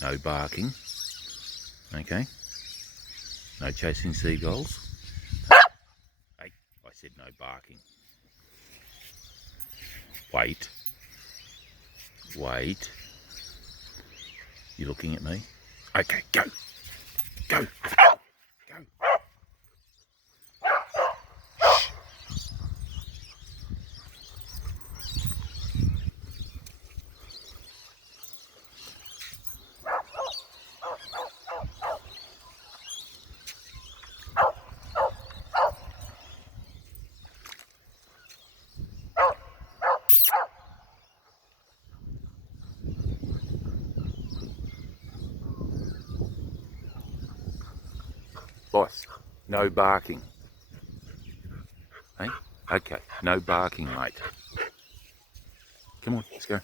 No barking. Okay. No chasing seagulls. Hey, I said no barking. Wait. Wait. You looking at me? Okay, go. Go. Go. Boss, no barking. Hey? Okay, no barking, mate. Come on, let's go.